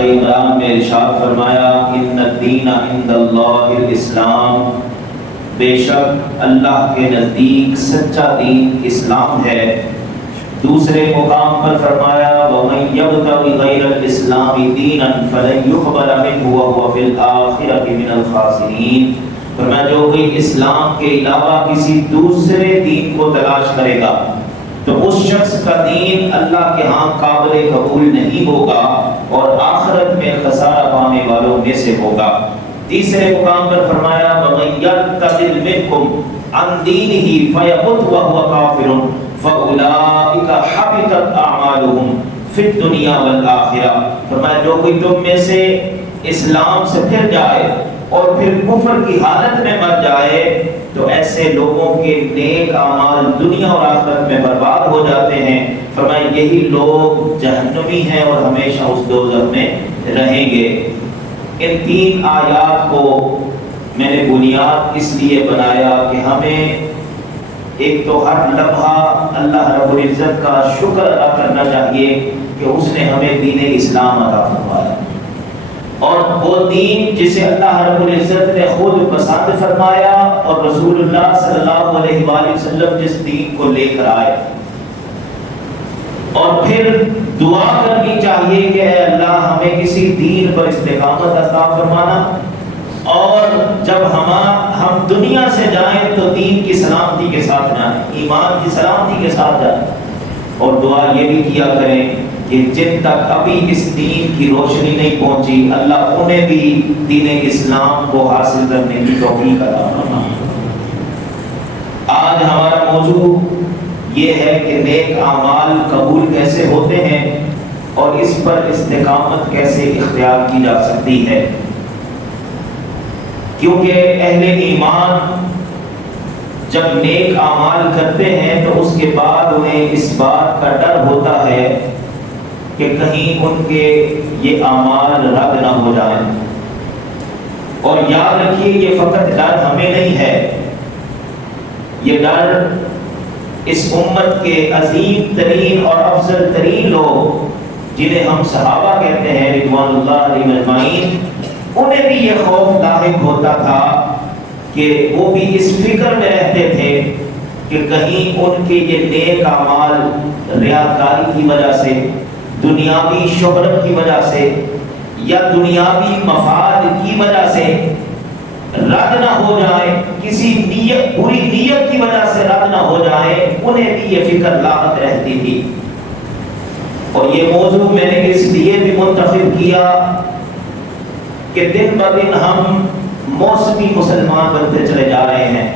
آل عمران میں ارشاد فرمایا ان الدین عند اللہ الاسلام، بے شک اللہ کے نزدیک سچا دین اسلام ہے۔ دوسرے مقام پر فرمایا وَمَن يَبْتَغِ غَيْرَ الْإِسْلَامِ دِينًا فَلَن يُقْبَلَ مِنْهُ وَهُوَ فِي الْآخِرَةِ مِنَ الْخَاسِرِينَ۔ فرمایا جو کوئی اسلام کے علاوہ کسی دوسرے دین کو تلاش کرے گا تو اس شخص کا دین اللہ کے ہاں قابل قبول نہیں ہوگا اور آخرت میں خسارہ پانے والوں میں سے ہوگا۔ تیسرے مقام پر فرمایا وَمَن يَرْتَدِدْ مِنكُمْ عَنْ دِينِهِ فَيَمُتْ وَهُوَ كَافِرٌ فَأُولَٰئِكَ حَبِطَتْ أَعْمَالُهُمْ فِي الدُّنْيَا وَالْآخِرَةِ۔ فرمایا جو کوئی تم میں سے اسلام سے پھر جائے اور پھر کفر کی حالت میں مر جائے تو ایسے لوگوں کے نیک اعمال دنیا اور آخرت میں برباد ہو جاتے ہیں۔ فرمایا یہی لوگ جہنمی ہیں اور ہمیشہ اس دوزخ میں رہیں گے۔ ان تین آیات کو میں نے بنیاد اس لیے بنایا کہ ہمیں ایک تو ہر لمحہ اللہ رب العزت کا شکر ادا کرنا چاہیے کہ اس نے ہمیں دین اسلام عطا فرمایا، اور وہ دین جسے اللہ رب العزت نے خود پسند فرمایا اور رسول اللہ صلی اللہ علیہ وآلہ وسلم جس دین کو لے کر آئے۔ اور پھر دعا کرنی چاہیے کہ اے اللہ ہمیں کسی دین پر استقامت عطا فرمانا، اور جب ہم دنیا سے جائیں تو دین کی سلامتی کے ساتھ جائیں، ایمان کی سلامتی کے ساتھ جائیں۔ اور دعا یہ بھی کیا کریں کہ جن تک ابھی اس دین کی روشنی نہیں پہنچی اللہ انہیں بھی دین اسلام کو حاصل کرنے کی توفیق عطا فرمائے۔ آج ہمارا موضوع یہ ہے کہ نیک اعمال قبول کیسے ہوتے ہیں اور اس پر استقامت کیسے اختیار کی جا سکتی ہے، کیونکہ اہل ایمان جب نیک اعمال کرتے ہیں تو اس کے بعد انہیں اس بات کا ڈر ہوتا ہے کہ کہیں ان کے یہ اعمال رد نہ ہو جائیں۔ اور یاد رکھیے یہ فقط ڈر ہمیں نہیں ہے، یہ ڈر اس امت کے عظیم ترین اور افضل ترین لوگ جنہیں ہم صحابہ کہتے ہیں رضوان اللہ علیہم اجمعین، انہیں بھی یہ خوف لاحق ہوتا تھا کہ وہ بھی اس فکر میں رہتے تھے کہ کہیں ان کے یہ نیک اعمال ریاکاری کی وجہ سے، دنیاوی شہرت کی وجہ سے یا دنیاوی مفاد کی وجہ سے رد نہ ہو جائیں، کسی بری نیت کی وجہ سے رد نہ ہو جائیں، انہیں بھی یہ فکر لاحق رہتی تھی۔ اور یہ موضوع میں نے اس لیے بھی منتخب کیا کہ دن بدن ہم موسمی مسلمان بنتے چلے جا رہے ہیں،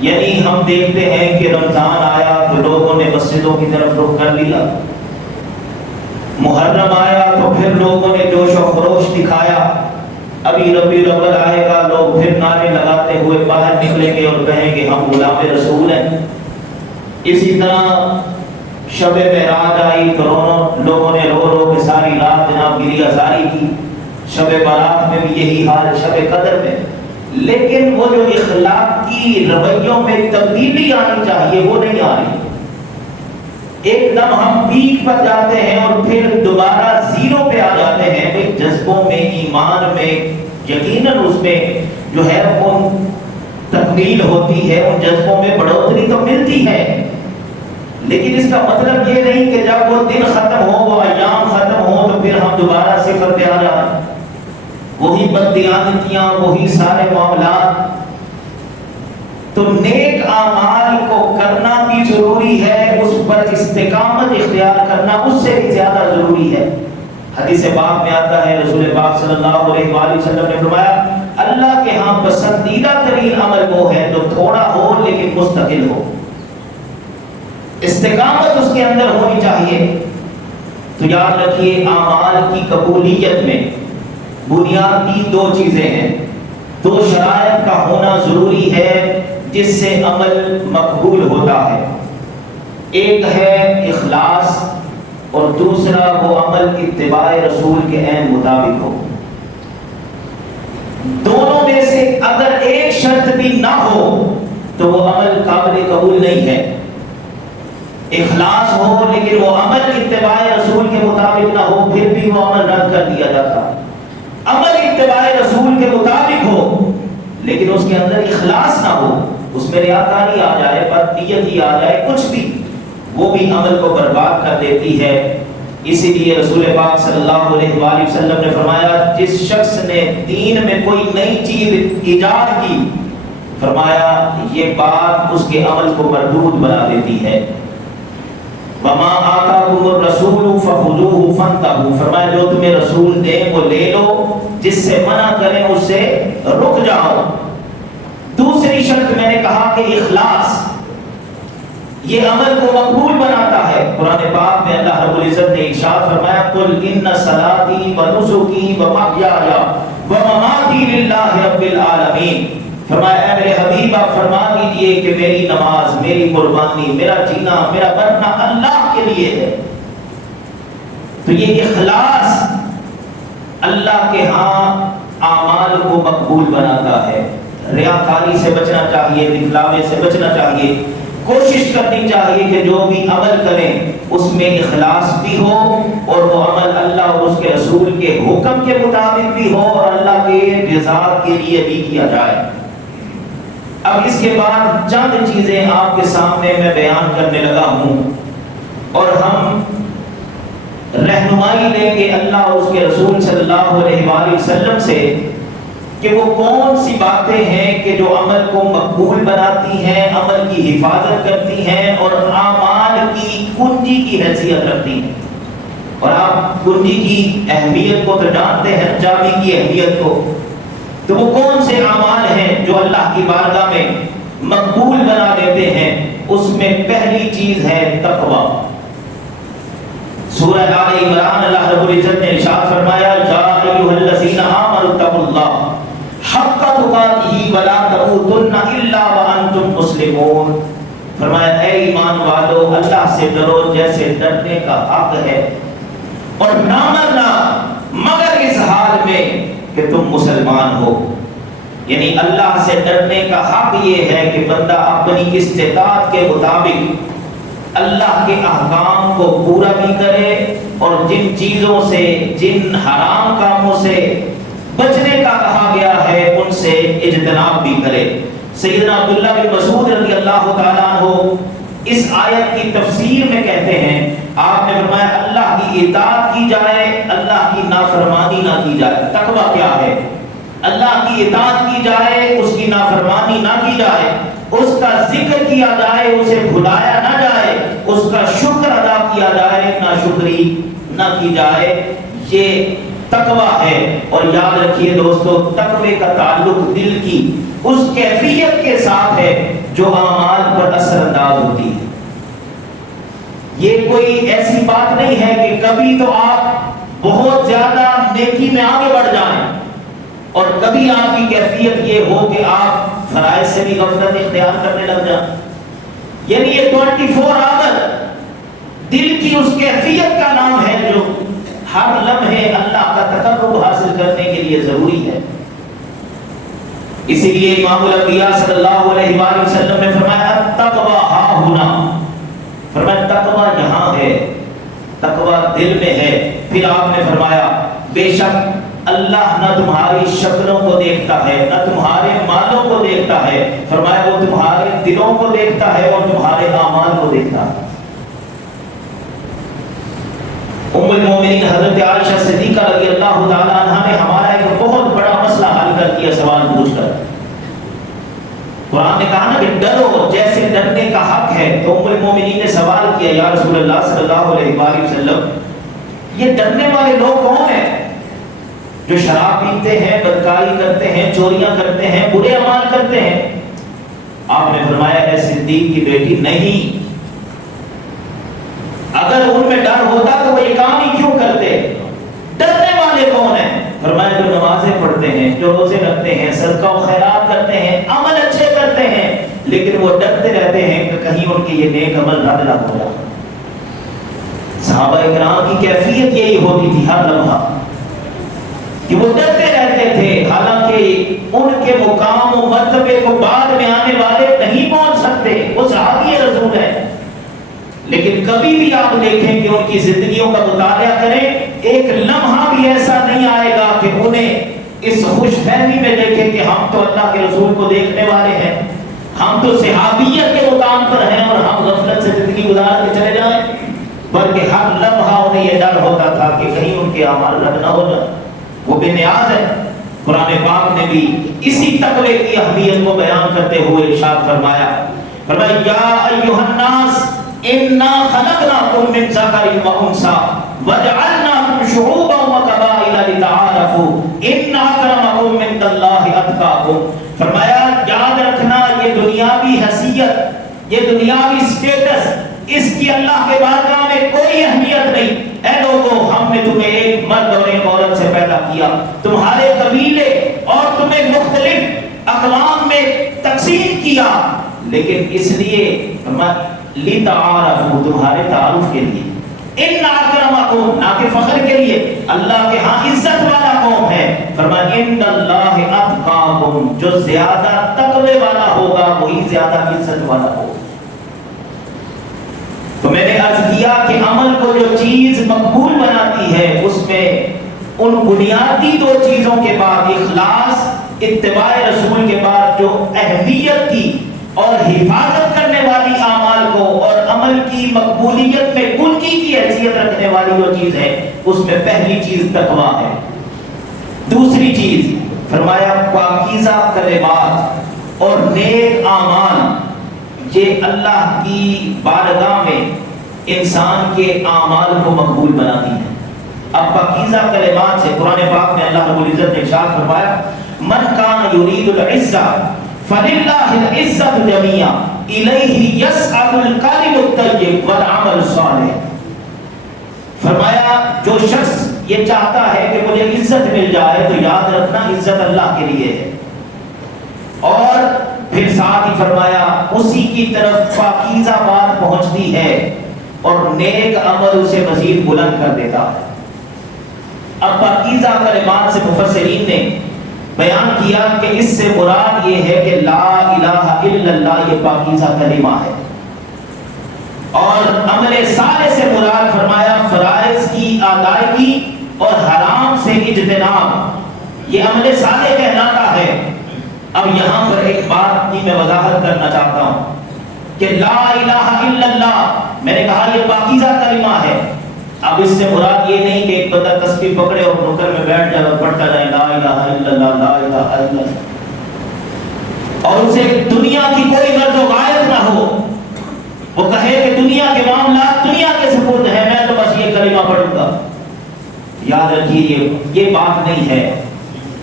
یعنی ہم دیکھتے ہیں کہ رمضان آیا تو لوگوں نے مسجدوں کی طرف رخ کر لیا، محرم آیا تو پھر لوگوں نے جوش و خروش دکھایا، ابھی ربیع الاول آئے گا لوگ پھر نعرے لگاتے ہوئے باہر نکلیں گے اور کہیں گے ہم غلام رسول ہیں۔ اسی طرح شب معراج آئی تو لوگوں نے رو رو کے ساری رات جناب گریہ زاری کی، شب برات میں بھی یہی حال، شب قدر میں، لیکن وہ جو اخلاقی رویوں میں تبدیلی آنی چاہیے وہ نہیں آ رہی۔ ایک دم ہم پیک پر جاتے ہیں اور پھر دوبارہ زیرو پہ آ جاتے ہیں۔ بھئی جذبوں میں، ایمان میں یقیناً اس میں جو ہے ان تکمیل ہوتی ہے، ان جذبوں میں بڑھوتری تو ملتی ہے، لیکن اس کا مطلب یہ نہیں کہ جب وہ دن ختم ہو، وہ ایام ختم ہو تو پھر ہم دوبارہ صفر پہ آ جائیں، وہی بددیانتیاں، وہی سارے معاملات۔ تو نیک اعمال کو کرنا بھی ضروری ہے، اس پر استقامت اختیار کرنا اس سے بھی زیادہ ضروری ہے۔ حدیث پاک میں آتا ہے رسول پاک صلی اللہ علیہ وآلہ وسلم نے فرمایا اللہ کے ہاں پسندیدہ ترین عمل وہ ہے جو تھوڑا ہو لیکن مستقل ہو، استقامت اس کے اندر ہونی چاہیے۔ تو یاد رکھیے اعمال کی قبولیت میں بنیادی دو چیزیں ہیں، دو شرائط کا ہونا ضروری ہے جس سے عمل مقبول ہوتا ہے۔ ایک ہے اخلاص اور دوسرا وہ عمل اتباع رسول کے عین مطابق ہو۔ دونوں میں سے اگر ایک شرط بھی نہ ہو تو وہ عمل قابل قبول نہیں ہے۔ اخلاص ہو لیکن وہ عمل اتباع رسول کے مطابق نہ ہو، پھر بھی وہ عمل رد کر دیا جاتا۔ عمل اتباع رسول کے مطابق ہو لیکن اس کے اندر اخلاص نہ ہو، اس میں ریاکاری آ جائے، بدنیتی آ جائے، کچھ بھی، وہ بھی عمل کو برباد کر دیتی ہے۔ اسی لیے رسول پاک صلی اللہ علیہ وآلہ وسلم نے فرمایا جس شخص نے دین میں کوئی نئی چیز ایجاد کی، فرمایا یہ بات اس کے عمل کو مردود بنا دیتی ہے۔ وما آتاکم الرسول فخذوہ فانتہوا، فرمایا جو تمہیں رسول دے وہ لے لو، جس سے منع کریں اس سے رک جاؤ۔ دوسری شرط میں نے کہا کہ اخلاص، یہ عمل کو مقبول بناتا ہے۔ قرآن پاک میں اللہ رب العزت نے ارشاد فرمایا قل ان صلاتی ونسکی ومحیای ومماتی للہ رب العالمین، فرمایا اے میرے حبیب آپ فرما دیجئے کہ میری نماز، میری قربانی، میرا جینا، میرا مرنا اللہ کے لیے ہے۔ تو یہ اخلاص اللہ کے ہاں اعمال کو مقبول بناتا ہے۔ ریاکاری سے بچنا چاہیے، دکھلاوے سے بچنا چاہیے، کوشش کرنی چاہیے کہ جو بھی عمل کریں اس میں اخلاص بھی ہو اور وہ عمل اللہ اور اس کے رسول کے حکم کے مطابق بھی ہو اور اللہ کے رضا کے لیے بھی کیا جائے۔ اب اس کے بعد چند چیزیں آپ کے سامنے میں بیان کرنے لگا ہوں اور ہم رہنمائی لیں گے اللہ اور اس کے رسول صلی اللہ علیہ وآلہ وسلم سے کہ وہ کون سی باتیں ہیں کہ جو عمل کو مقبول بناتی ہیں، عمل کی حفاظت کرتی ہیں اور اعمال کی کنجی کی حیثیت رکھتی ہیں۔ اور آپ کنجی کی اہمیت کو تو جانتے ہیں، چابی کی اہمیت کو، تو وہ کون سے اعمال ہیں جو اللہ کی بارگاہ میں مقبول بنا دیتے ہیں؟ اس میں پہلی چیز ہے تقوی۔ سورہ آل عمران اللہ رب العزت نے ارشاد فرمایا یا ایھا الذین آمنوا اتقوا اللہ حق تقاتہ ولا تموتن الا وانتم مسلمون، فرمایا اے ایمان والو اللہ سے ڈرو جیسے ڈرنے کا حق ہے اور نہ مرنا مگر اس حال میں کہ تم مسلمان ہو۔ یعنی اللہ سے ڈرنے کا حق یہ ہے کہ بندہ اپنی استطاعت کے مطابق اللہ کے احکام کو پورا بھی کرے اور جن چیزوں سے، جن حرام کاموں سے بچنے کا کہا گیا ہے ان سے اجتناب بھی کرے۔ سیدنا عبداللہ بن مسعود رضی اللہ تعالیٰ عنہ اس آیت کی تفسیر میں کہتے ہیں، آپ نے فرمایا اللہ کی اطاعت کی جائے، اللہ کی نافرمانی نہ کی جائے۔ تقویٰ کیا ہے؟ اللہ کی اطاعت کی جائے، اس کی نافرمانی نہ کی جائے، اس کا ذکر کیا جائے، اسے بھلایا نہ جائے، اس کا شکر ادا کیا جائے، ناشکری نہ کی جائے، یہ تقویٰ ہے۔ اور یاد رکھیے دوستو، تقوی کا تعلق دل کی اس کیفیت کے ساتھ ہے جو اعمال پر اثر انداز ہوتی ہے۔ یہ کوئی ایسی بات نہیں ہے کہ کبھی تو آپ بہت زیادہ نیکی میں آگے بڑھ جائیں اور کبھی آپ کی کیفیت یہ ہو کہ آپ فرائض سے بھی غفلت اختیار کرنے لگ جائیں۔ یعنی یہ 24 آور دل کی اس کیفیت کا نام ہے جو ہر لمحے اللہ کا تقرب حاصل کرنے کے لیے ضروری ہے۔ اسی لیے امام الانبیاء صلی اللہ علیہ وآلہ وسلم نے فرمایا التقوی ہا ہنا، فرمایا تقوی یہاں ہے، تقوی دل میں ہے۔ پھر آپ نے فرمایا بے شک اللہ نہ تمہاری شکلوں کو دیکھتا ہے، نہ تمہارے مالوں کو دیکھتا ہے، فرمایا وہ تمہارے دلوں کو دیکھتا ہے اور تمہارے اعمال کو دیکھتا ہے۔ ام المومنین حضرت عائشہ صدیقہ رضی اللہ تعالیٰ عنہ نے ہمارا ایک بہت بڑا مسئلہ حل کر دیا سوال پوچھ کر۔ قرآن نے کہا نا کہ ڈرو جیسے ڈرنے کا حق ہے، تو ام المومنین نے سوال کیا یا رسول اللہ صلی اللہ علیہ وآلہ وسلم یہ ڈرنے والے لوگ کون ہیں؟ جو شراب پیتے ہیں، بدکاری کرتے ہیں، چوریاں کرتے ہیں، برے اعمال کرتے ہیں؟ آپ نے فرمایا اے صدیق کی بیٹی نہیں، اگر ان میں ڈر ہوتا تو وہ یہ کام ہی کیوں کرتے؟ ڈرنے والے کون ہیں؟ فرمایا جو نمازیں پڑھتے ہیں، جو روزے رکھتے ہیں، صدقہ و خیرات کرتے ہیں، عمل اچھے کرتے ہیں، لیکن وہ ڈرتے رہتے ہیں کہ کہیں ان کے یہ نیک عمل رد نہ ہو جائے۔ صحابہ کرام کی کیفیت یہی ہوتی تھی ہر لمحہ کہ وہ ڈرتے رہتے تھے، حالانکہ ان کے مقام و مرتبے کو بعد میں آنے والے نہیں پہنچ سکتے، وہ صحابی رسول ہے، لیکن کبھی بھی آپ دیکھیں کہ ان کی زندگیوں کا مطالعہ کریں، ایک لمحہ بھی ایسا نہیں آئے گا کہ انہیں اس خوش فہمی میں دیکھیں کہ ہم تو اللہ کے رسول کو دیکھنے والے ہیں، ہم تو صحابیت کے مقام پر ہیں اور ہم غفلت سے زندگی گزار کے چلے جائیں، بلکہ ہر لمحہ انہیں یہ ڈر ہوتا تھا کہ کہیں ان کے اعمال رد نہ ہو جائیں۔ وہ بے نیاز ہے۔ قرآن پاک نے بھی اسی تقوی کی اہمیت کو بیان کرتے ہوئے ارشاد فرمایا یا ایھا الناس انا خلقناکم من ذکر و انثی وجعلناکم شعوبا وقبائل لتعارفوا ان اکرمکم عند اللہ اتقاکم۔ فرمایا یاد رکھنا یہ دنیاوی حیثیت، یہ دنیاوی سٹیٹس، اس کی اللہ کے بارگاہ میں کوئی اہمیت نہیں۔ اے لوگوں، ہم نے تمہیں ایک مرد اور ایک عورت سے پیدا کیا، تمہارے قبیلے اور تمہیں مختلف اقوام میں تقسیم کیا، لیکن اس لیے لتعارفوا، تمہارے تعارف کے لیے، ان اکرمکم، نہ کہ فخر کے لیے، اللہ کے ہاں عزت والا قوم ہے۔ فرمایا ان اللہ اتقاکم، جو زیادہ تقوی والا ہوگا وہی زیادہ عزت والا ہوگا۔ تو میں نے عرض کیا کہ عمل کو جو چیز مقبول بناتی ہے اس میں ان بنیادی دو چیزوں کے بعد اخلاص، اتباع رسول کے بعد جو اہمیت کی اور حفاظت کرنے والی اعمال کو اور عمل کی مقبولیت میں کنجی کی حیثیت رکھنے والی جو چیز ہے اس میں پہلی چیز تقویٰ ہے۔ دوسری چیز فرمایا پاکیزہ کلمات اور نیک اعمال، یہ اللہ کی بارگاہ میں انسان کے اعمال کو مقبول بناتی ہے۔ اب پاکیزہ کلمات سے قرآن پاک میں اللہ رب العزت نے ارشاد فرمایا من کان یرید العزہ فللہ العزۃ جمیعا الیہ یصعد الکلم الطیب والعمل الصالح۔ فرمایا جو شخص یہ چاہتا ہے کہ مجھے عزت مل جائے تو یاد رکھنا عزت اللہ کے لیے ہے، اور پھر ساتھ ہی فرمایا اسی کی طرف پاکیزہ بات پہنچتی ہے اور نیک عمل اسے مزید بلند کر دیتا ہے۔ اب پاکیزہ کلمات سے مفسرین نے بیان کیا کہ اس سے مراد یہ ہے کہ لا الہ الا اللہ یہ پاکیزہ کلمہ ہے، اور عمل صالح سے مراد فرمایا فرائض کی ادائیگی اور حرام سے اجتناب، یہ عمل صالح کہلاتا ہے۔ اب یہاں پر ایک بات کی میں وضاحت کرنا چاہتا ہوں کہ لا الہ الا اللہ میں نے کہا یہ پاکیزہ کلمہ ہے، اب اس سے مراد یہ نہیں کہ ایک بندہ تسبیح پکڑے اور نکر میں بیٹھ جائے اور پڑھتا جائے لا الہ الا اللہ لا الہ الا اللہ، اور اسے دنیا کی کوئی غرض و غایت نہ ہو، وہ کہے کہ دنیا کے معاملات دنیا کے سپرد ہے، میں تو بس یہ کلمہ پڑھوں گا۔ یاد رکھیے یہ بات نہیں ہے۔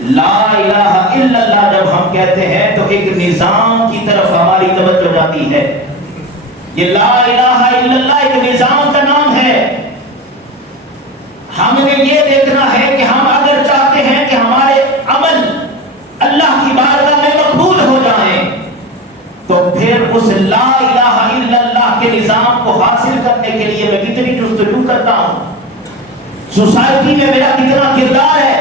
لا الہ الا اللہ جب ہم کہتے ہیں تو ایک نظام کی طرف ہماری توجہ جاتی ہے۔ یہ لا الہ الا اللہ ایک نظام کا نام ہے۔ ہم نے یہ دیکھنا ہے کہ ہم اگر چاہتے ہیں کہ ہمارے عمل اللہ کی بارگاہ میں مقبول ہو جائیں تو پھر اس لا الہ الا اللہ کے نظام کو حاصل کرنے کے لیے میں کتنی جستجو کرتا ہوں، سوسائٹی میں میرا کتنا کردار ہے،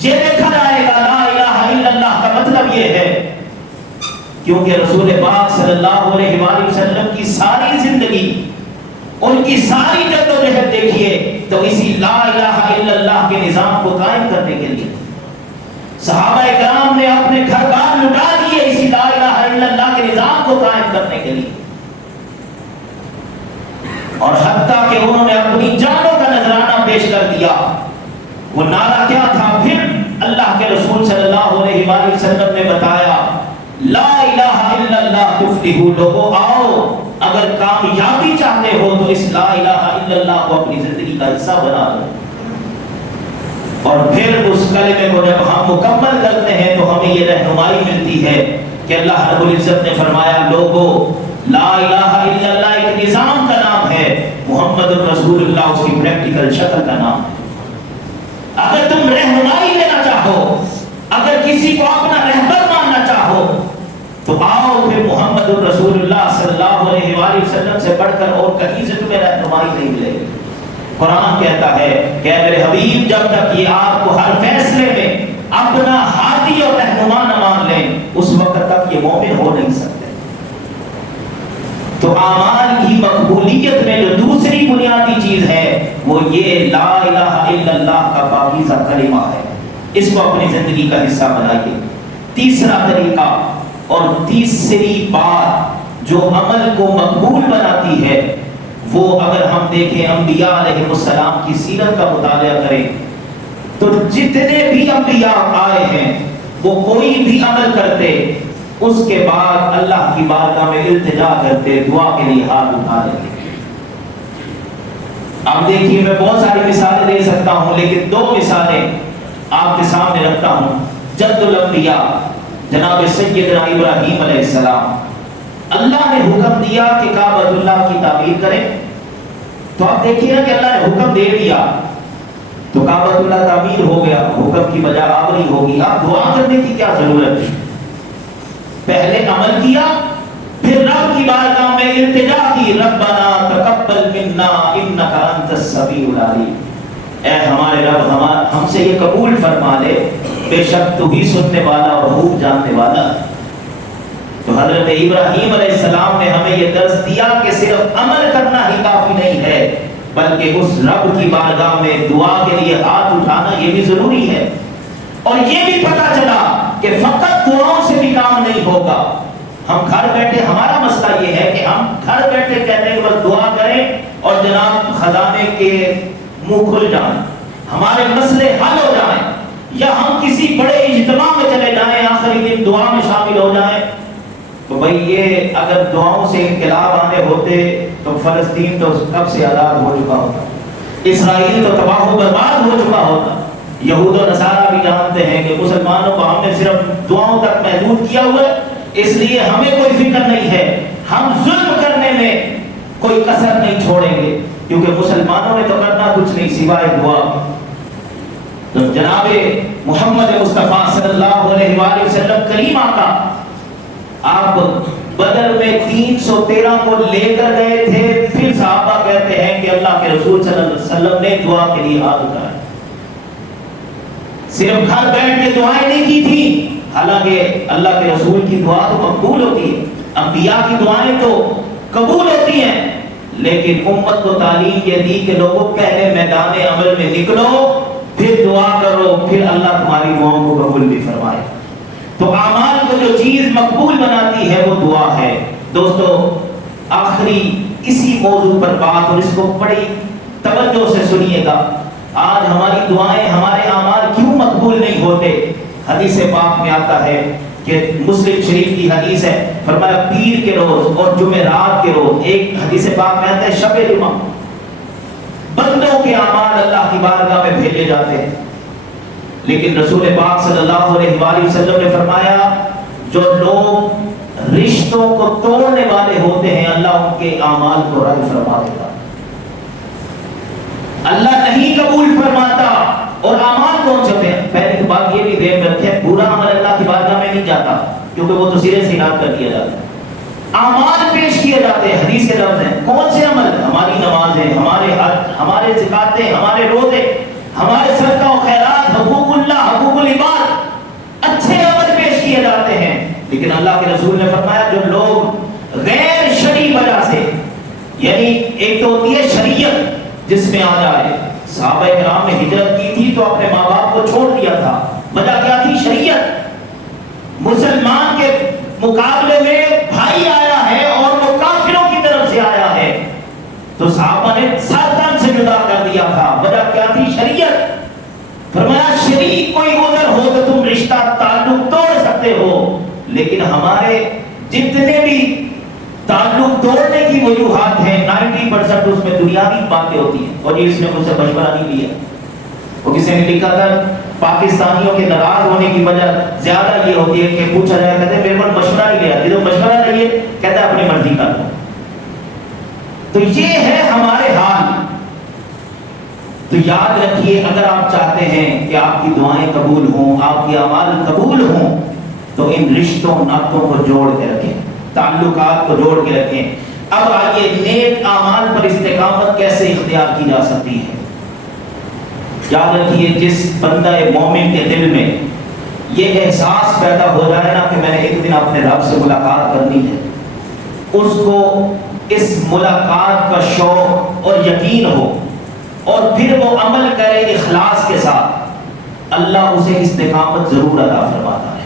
یہ دیکھا جائے گا۔ لا الہ الا اللہ کا مطلب یہ ہے کیونکہ رسول پاک صلی اللہ علیہ وآلہ وسلم کی ساری زندگی، ان کی ساری جدوجہد دیکھیے تو اسی لا الہ الا اللہ کے نظام کو قائم کرنے کے لیے صحابہ کرام نے اپنے گھر بار لٹا دیے اسی لا الہ الا اللہ کے نظام کو قائم کرنے کے لیے، اور حتیٰ کہ انہوں نے اپنی جانوں کا نذرانہ پیش کر دیا۔ وہ نعرہ کیا تھا؟ پھر اللہ کے رسول صلی اللہ علیہ وآلہ وسلم نے بتایا لا الہ الا اللہ تفلحوا، لوگوں آؤ اگر کامیابی چاہتے ہو تو اس لا الہ الا اللہ کو اپنی زندگی کا حصہ بنا لو۔ اور پھر اس کلمے کو جب ہم مکمل کرتے ہیں تو ہمیں یہ رہنمائی ملتی ہے کہ اللہ رب العزت نے فرمایا لوگوں لا الہ الا اللہ ایک نظام کا نام ہے، محمد رسول اللہ اس کی پریکٹیکل شکل کا نام ہے۔ اگر تم رہنمائی لینا چاہو، اگر کسی کو اپنا رہبر ماننا چاہو تو آؤ پھر محمد رسول اللہ صلی اللہ علیہ وآلہ وسلم سے بڑھ کر اور کہیں سے تمہیں رہنمائی نہیں ملے گی۔ قرآن کہتا ہے کہ اے میرے حبیب جب تک یہ آپ کو ہر فیصلے میں اپنا ہادی اور رہنما نہ مان لیں اس وقت تک یہ مومن ہو نہیں سکتے۔ تو اعمال کی مقبولیت میں جو دوسری بنیادی چیز ہے وہ یہ لا الہ الا اللہ کا پاکیزہ کلمہ ہے، اس کو اپنی زندگی کا حصہ بنائیے۔ تیسرا طریقہ اور تیسری بات جو عمل کو مقبول بناتی ہے، وہ اگر ہم دیکھیں انبیاء علیہ السلام کی سیرت کا مطالعہ کریں تو جتنے بھی انبیاء آئے ہیں وہ کوئی بھی عمل کرتے اس کے بعد اللہ کی بارگاہ میں التجا کرتے، دعا کے لیے ہاتھ اٹھا لیتے۔ اب دیکھیے میں بہت ساری مثالیں دے سکتا ہوں، لیکن دو مثالیں آپ کے سامنے رکھتا ہوں۔ جد الانبیاء جناب سیدنا ابراہیم علیہ السلام، اللہ نے حکم دیا کہ کعبۃ اللہ کی تعمیر کریں، تو آپ دیکھیے نا کہ اللہ نے حکم دے دیا تو کعبۃ اللہ تعمیر ہو گیا، حکم کی بجا آوری ہوگی، آپ دعا کرنے کی کیا ضرورت ہے؟ پہلے عمل کیا، پھر رب کی بارگاہ میں التجا کی، ربنا تقبل منا انک انت السمیع العلیم، اے ہمارے رب ہم سے یہ قبول فرما لے، بے شک تو ہی سننے والا اور خوب جاننے والا ہے۔ تو حضرت ابراہیم علیہ السلام نے ہمیں یہ درس دیا کہ صرف عمل کرنا ہی کافی نہیں ہے، بلکہ اس رب کی بارگاہ میں دعا کے لیے ہاتھ اٹھانا یہ بھی ضروری ہے۔ اور یہ بھی پتا چلا کہ فقط دعاؤں سے بھی کام نہیں ہوگا۔ ہم گھر بیٹھے، ہمارا مسئلہ یہ ہے کہ ہم گھر بیٹھے کہتے ہیں کہ بس دعا کریں اور جناب خزانے کے منہ کھل جائیں، ہمارے مسئلے حل ہو جائیں، یا ہم کسی بڑے اجتماع میں چلے جائیں، آخری دن دعا میں شامل ہو جائیں۔ تو بھئی یہ اگر دعاؤں سے انقلاب آنے ہوتے تو فلسطین تو کب سے آزاد ہو چکا ہوتا، اسرائیل تو تباہ و برباد ہو چکا ہوتا۔ یہود و نصارہ بھی جانتے ہیں کہ مسلمانوں کو ہم نے صرف دعاؤں تک محدود کیا ہوا ہے، اس لیے ہمیں کوئی فکر نہیں ہے، ہم ظلم کرنے میں کوئی کسر نہیں چھوڑیں گے، کیونکہ مسلمانوں نے تو کرنا کچھ نہیں سوائے دعا۔ تو جناب محمد مصطفیٰ صلی اللہ علیہ وآلہ وسلم کریم آقا، آپ بدر میں 313 کو لے کر گئے تھے، پھر صحابہ کہتے ہیں کہ اللہ کے رسول صلی اللہ علیہ وسلم نے دعا کے لیے ہاتھ اٹھائے، صرف گھر بیٹھ کے دعائیں نہیں کی تھی، حالانکہ اللہ کے رسول کی دعا تو مقبول ہوتی ہے، انبیاء کی دعائیں تو قبول ہوتی ہیں، لیکن امت کو تعلیم یہ دی کہ لوگوں پہلے میدان عمل میں نکلو، پھر دعا کرو، پھر اللہ تمہاری دعاؤں کو قبول بھی فرمائے۔ تو اعمال کو جو چیز مقبول بناتی ہے وہ دعا ہے۔ دوستو آخری اسی موضوع پر بات، اور اس کو بڑی توجہ سے سنیے گا، آج ہماری دعائیں، ہمارے اعمال کیوں مقبول نہیں ہوتے؟ حدیث پاک میں آتا ہے کہ مسلم شریف کی حدیث ہے، فرمایا پیر کے روز اور جمعرات کے روز، ایک حدیث پاک میں آتا ہے شب جمعہ، بندوں کے اعمال اللہ کی بارگاہ میں بھیجے جاتے ہیں، لیکن رسول پاک صلی اللہ علیہ وآلہ وسلم نے فرمایا جو لوگ رشتوں کو توڑنے والے ہوتے ہیں اللہ ان کے اعمال کو رد فرما دیتا، اللہ نہیں قبول فرماتا۔ اور اعمال کون سے ہیں؟ پہلی تو بات یہ بھی ذہن میں رکھیں، برا عمل اللہ کی بارگاہ میں نہیں جاتا، کیونکہ وہ تو سرے سے اناد کر دیا جاتا ہے، اعمال پیش کیے جاتے ہیں۔ حدیث کے لفظ ہیں کون سے عمل؟ ہماری نمازیں، ہمارے حج، ہمارے زکاتیں، ہمارے روزے، ہمارے صدقہ و خیرات، حقوق اللہ، حقوق العباد، اچھے عمل پیش کیے جاتے ہیں۔ لیکن اللہ کے رسول نے فرمایا جو لوگ غیر شرعی وجہ سے، یعنی ایک تو ہوتی ہے شریعت جس میں آ جائے، صحابہ کرام نے ہجرت کی تھی تو اپنے ماں باپ کو چھوڑ دیا تھا، وجہ کیا تھی؟ شریعت۔ مسلمان کے مقابلے میں بھائی آیا ہے اور وہ کافروں کی طرف سے آیا ہے، تو صحابہ نے ساتھ سے جدا کر دیا تھا، وجہ کیا تھی؟ شریعت۔ فرمایا شریک کوئی عذر ہو تو تم رشتہ تعلق توڑ سکتے ہو، لیکن ہمارے جتنے بھی تعلق توڑنے کی وجوہات ہیں 90% اس میں دنیاوی باتیں ہوتی ہیں۔ اور یہ اس نے مجھ سے مشورہ نہیں لیا، وہ کسی نے لکھا تھا پاکستانیوں کے ناراض ہونے کی وجہ زیادہ یہ ہوتی ہے کہ پوچھا جائے، کہتے ہیں میرے کو مشورہ نہیں لیا، جب مشورہ نہیں ہے کہتا ہے اپنی مرضی کر لو۔ تو یہ ہے ہمارے حال۔ تو یاد رکھیے اگر آپ چاہتے ہیں کہ آپ کی دعائیں قبول ہوں، آپ کے اعمال قبول ہوں، تو ان رشتوں ناتوں کو جوڑ کے رکھیں، تعلقات کو جوڑ کے رکھیں۔ اب آئیے نیک اعمال پر استقامت کیسے اختیار کی جا سکتی ہے؟ یاد رکھیے جس بندہ مومن کے دل میں یہ احساس پیدا ہو جائے نا کہ میں نے ایک دن اپنے رب سے ملاقات کرنی ہے، اس کو اس ملاقات کا شوق اور یقین ہو اور پھر وہ عمل کرے اخلاص کے ساتھ، اللہ اسے استقامت ضرور عطا فرماتا ہے۔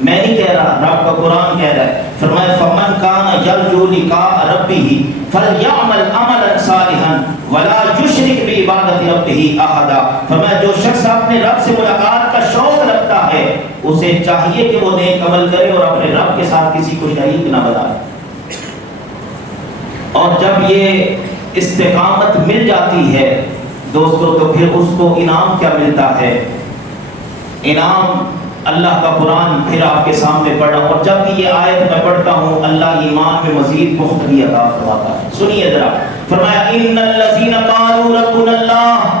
میں نہیں کہہ رہا، رب کا قرآن کہہ رہا ہے، فرمایا فمن کان یرجو لقاء ربہ فلیعمل عملا صالحا ولا یشرک بعبادۃ ربہ احدا۔ فرمایا جو شخص اپنے رب سے ملاقات کا شوق رکھتا ہے اسے چاہیے کہ وہ نیک عمل کرے اور اپنے رب کے ساتھ کسی کو شریک نہ بنائے۔ اور جب یہ استقامت مل جاتی ہے دوستو تو پھر اس کو انعام کیا ملتا ہے؟ انعام اللہ کا قرآن پھر آپ کے سامنے پڑھا، اور جب بھی یہ آیت میں پڑھتا ہوں اللہ ایمان میں مزید پختگی عطا فرماتا ہے۔ سنیے ذرا، فرمایا ان الذین قالوا ربنا اللہ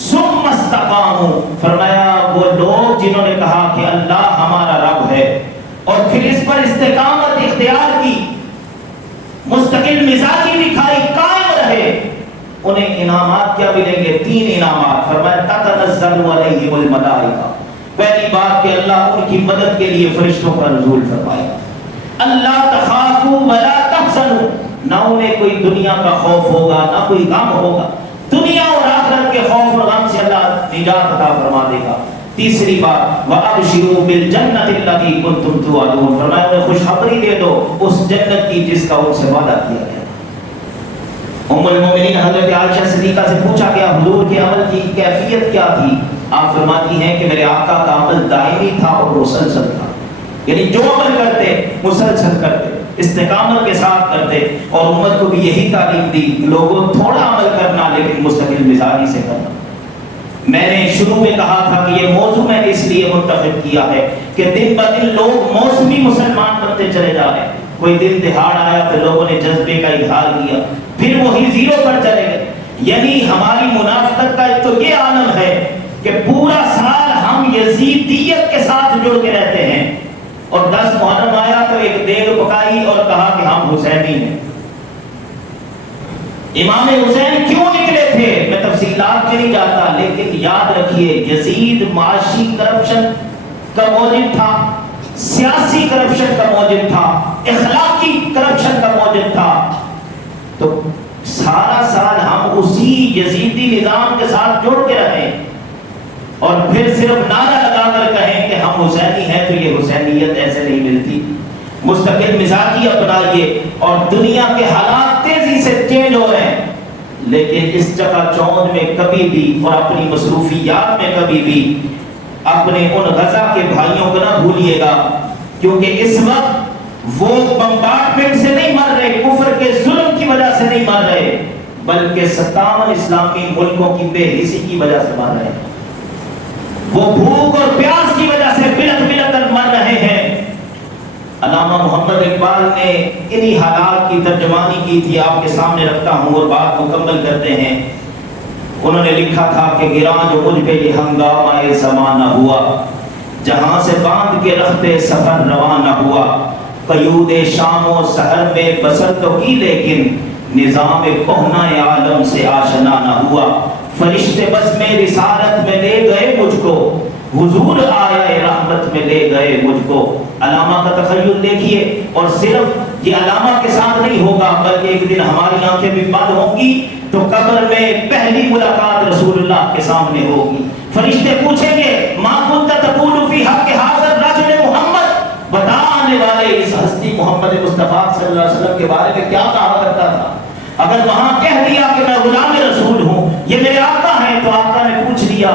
ثم استقاموا، فرمایا وہ لوگ جنہوں نے کہا کہ اللہ ہمارا رب ہے اور پھر اس پر استقامت اختیار کی، مستقل مزاجی دکھائی، قائم رہے، انہیں انعامات کیا ملیں گے؟ 3 انعامات۔ فرمایا تتنزل علیہم الملائکہ، پہلی بات کہ اللہ ان کی مدد کے لیے فرشتوں کا نزول فرمائے گا۔ اللہ تخافوا ولا تحزنوا، نہ انہیں کوئی دنیا کا خوف ہوگا نہ کوئی غم ہوگا، دنیا اور آخرت کے خوف اور غم سے اللہ نجات عطا فرما دے گا۔ تیسری بات وَأَبْشِرُوا بِالْجَنَّةِ الَّتِي كُنْتُمْ تُوعَدُونَ، فرمایا انہیں خوشخبری دے دو اس جنت کی جس کا ان سے وعدہ کیا گیا۔ ام المومنین حضرت عائشہ صدیقہ سے پوچھا گیا حضور کے عمل کی کیفیت کیا تھی؟ آپ فرماتی ہیں کہ میرے آقا کا عمل دائمی تھا اور مسلسل تھا، یعنی جو عمل کرتے مسلسل کرتے، استقامت کے ساتھ کرتے، اور امت کو بھی یہی تعلیم دی لوگوں تھوڑا عمل کرنا لیکن مستقل مزاجی سے کرنا۔ میں نے شروع میں کہا تھا کہ یہ موضوع میں نے اس لیے منتخب کیا ہے کہ دن بدن لوگ موسمی مسلمان بنتے چلے جا رہے ہیں، کوئی دن دہاڑ آیا تو لوگوں نے جذبے کا اظہار کیا پھر وہی زیرو پر چلے گئے، یعنی ہماری منافقت کا تو یہ عالم ہے کہ پورا سال ہم یزیدیت کے ساتھ جڑ کے رہتے ہیں، اور 10 محرم آیا تو ایک دیگ پکائی اور کہا کہ ہم حسینی ہیں۔ امام حسین کیوں نکلے تھے میں تفصیلات کے نہیں جاتا، لیکن یاد رکھیے یزید معاشی کرپشن کا موجب تھا، سیاسی کرپشن کا موجب تھا، اخلاقی کرپشن کا موجب تھا، تو سارا سال ہم اسی یزیدی نظام کے ساتھ جڑ کے رہے اور پھر صرف نعرہ لگا کر کہیں کہ ہم حسینی ہیں، تو یہ حسینیت ایسے نہیں ملتی۔ مستقل مزاجی اپنائیے، اور دنیا کے حالات تیزی سے چینج ہو رہے ہیں، لیکن اس چکا چوند میں کبھی بھی اور اپنی مصروفیات میں کبھی بھی اپنے ان غزہ کے بھائیوں کو نہ بھولیے گا، کیونکہ اس وقت وہ بمبارڈمنٹ سے نہیں مر رہے، کفر کے ظلم کی وجہ سے نہیں مر رہے، بلکہ 57 اسلامی ملکوں کی بے حسی کی وجہ سے مر رہے ہیں، وہ بھوک اور پیاس کی وجہ سے بلک بلک کر مر رہے ہیں۔ علامہ محمد اقبال نے انہی حالات کی ترجمانی کی تھی، آپ کے سامنے رکھتا ہوں اور بات مکمل کرتے ہیں۔ انہوں نے لکھا تھا کہ گراں جو مجھ پہ یہ ہنگامہ زمانہ ہوا، جہاں سے باندھ کے رختے سفر روانہ ہوا، قیود شام و سحر میں بسر تو کی لیکن نظام کہنہ عالم سے آشنا نہ ہوا، فرشتے بس میں رسالت میں لے گئے مجھ کو، حضور آیا رحمت میں لے گئے مجھ کو۔ علامہ کا تخیل دیکھیے، اور صرف یہ علامہ کے ساتھ نہیں ہوگا بلکہ ایک دن ہماری آنکھیں بھی بند ہوں گی تو قبر میں پہلی ملاقات رسول اللہ کے سامنے ہوگی، فرشتے پوچھیں گے ما کنت تقول فی حق ھذا الرجل محمد، بتانے والے اس ہستی محمد مصطفیٰ صلی اللہ علیہ وسلم کے بارے میں کیا کہا کرتا تھا؟ اگر وہاں کہہ دیا کہ میں غلام رسول ہوں، یہ میرے آقا ہیں، تو آقا نے پوچھ لیا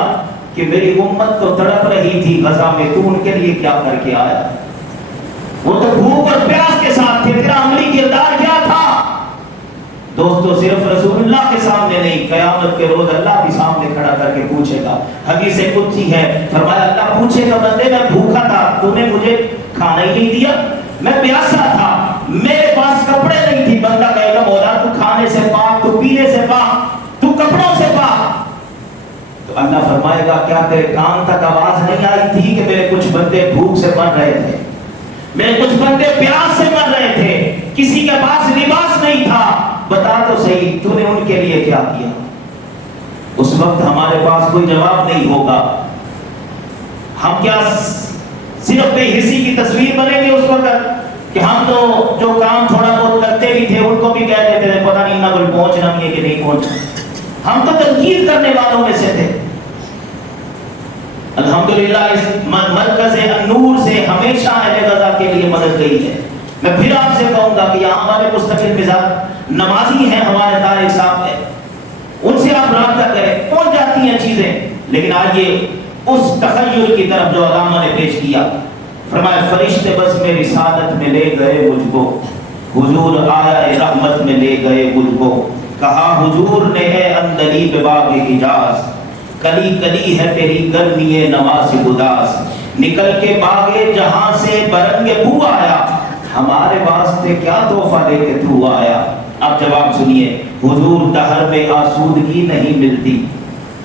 کہ میری امت تو تڑپ رہی تھی غزہ میں، تو ان کے لیے کیا کر کے آیا؟ وہ تو بھوک اور پیاس کے ساتھ تھے، تیرا عملی کردار کیا تھا؟ دوستو صرف رسول اللہ کے سامنے نہیں، قیامت کے روز اللہ بھی سامنے کھڑا کر کے پوچھے گا۔ حدیث قدسی ہے، فرمایا اللہ پوچھے گا بندے میں بھوکا تھا، تو نے مجھے کھانا ہی نہیں دیا، میں پیاسا تھا، میرے پاس کپڑے نہیں تھی، بندہ کہے گا مولا تو کھانے سے پاک، تو پینے سے پاک، تو کپڑوں سے پاک، تو اللہ فرمائے گا کیا تیرے کان تک آواز نہیں آئی تھی کہ میرے کچھ بندے بھوک سے مر رہے تھے، میرے کچھ بندے پیاس سے مر رہے تھے، کسی کے پاس لباس نہیں تھا، بتا تو صحیح تو نے ان کے لیے کیا کیا؟ اس وقت ہمارے پاس کوئی جواب نہیں ہوگا، ہم کیا صرف بے حسی کی تصویر بنیں گے اس وقت کہ ہم تو جو کام تھوڑا بہت کرتے بھی تھے ان کو بھی کہہ دیتے تھے پتہ نہیں نہ کوئی پہنچنا بھی ہے کہ نہیں پہنچنا. ہم تو تنقید کرنے والوں میں سے تھے. الحمدللہ اس مرکز النور سے ہمیشہ اہل غزہ کے لیے مدد گئی ہے. میں پھر آپ سے کہوں گا کہ یہاں ہمارے مستقل مزاج نمازی ہیں، ہمارے طارق صاحب ہیں، ان سے آپ رابطہ کریں، پہنچ جاتی ہیں چیزیں. لیکن آئیے اس تخیل کی طرف جو علامہ نے پیش کیا. فرمایا فرشتے بس میں رسالت میں لے گئے مجھ کو، حضور آیا رحمت میں لے گئے مجھ کو. کہا حضور نے اے اندلیب باغ حجاز، کلی کلی ہے تیری گرمی نواز گداز. نکل کے باغ جہاں سے برنگ بو آیا، ہمارے واسطے کیا تحفہ لے کے تو آیا. اب جواب سنیے. حضور دہر میں آسودگی نہیں ملتی،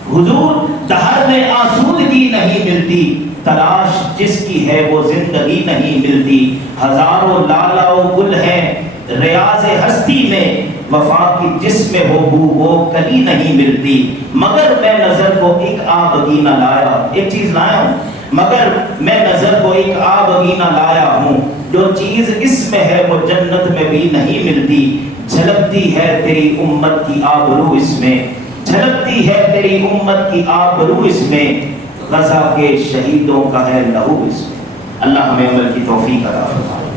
حضور دہر میں آسودگی نہیں ملتی، تلاش جس کی ہے وہ زندگی نہیں ملتی. ہزاروں لالا و گل ہیں ریاض ہستی میں، وفا کی جس میں ہو بو وہ کلی نہیں ملتی. مگر میں نظر کو ایک آبگی نہ لایا، ایک چیز لایا ہوں، مگر میں نظر کو ایک آبگی نہ لایا ہوں. جو چیز اس میں ہے وہ جنت میں بھی نہیں ملتی. جھلکتی ہے تیری امت کی آبرو اس میں، جھلکتی ہے تیری امت کی آبرو اس میں، غزہ کے شہیدوں کا ہے لہو اس میں. اللہ ہمیں عمل کی توفیق عطا فرمائے.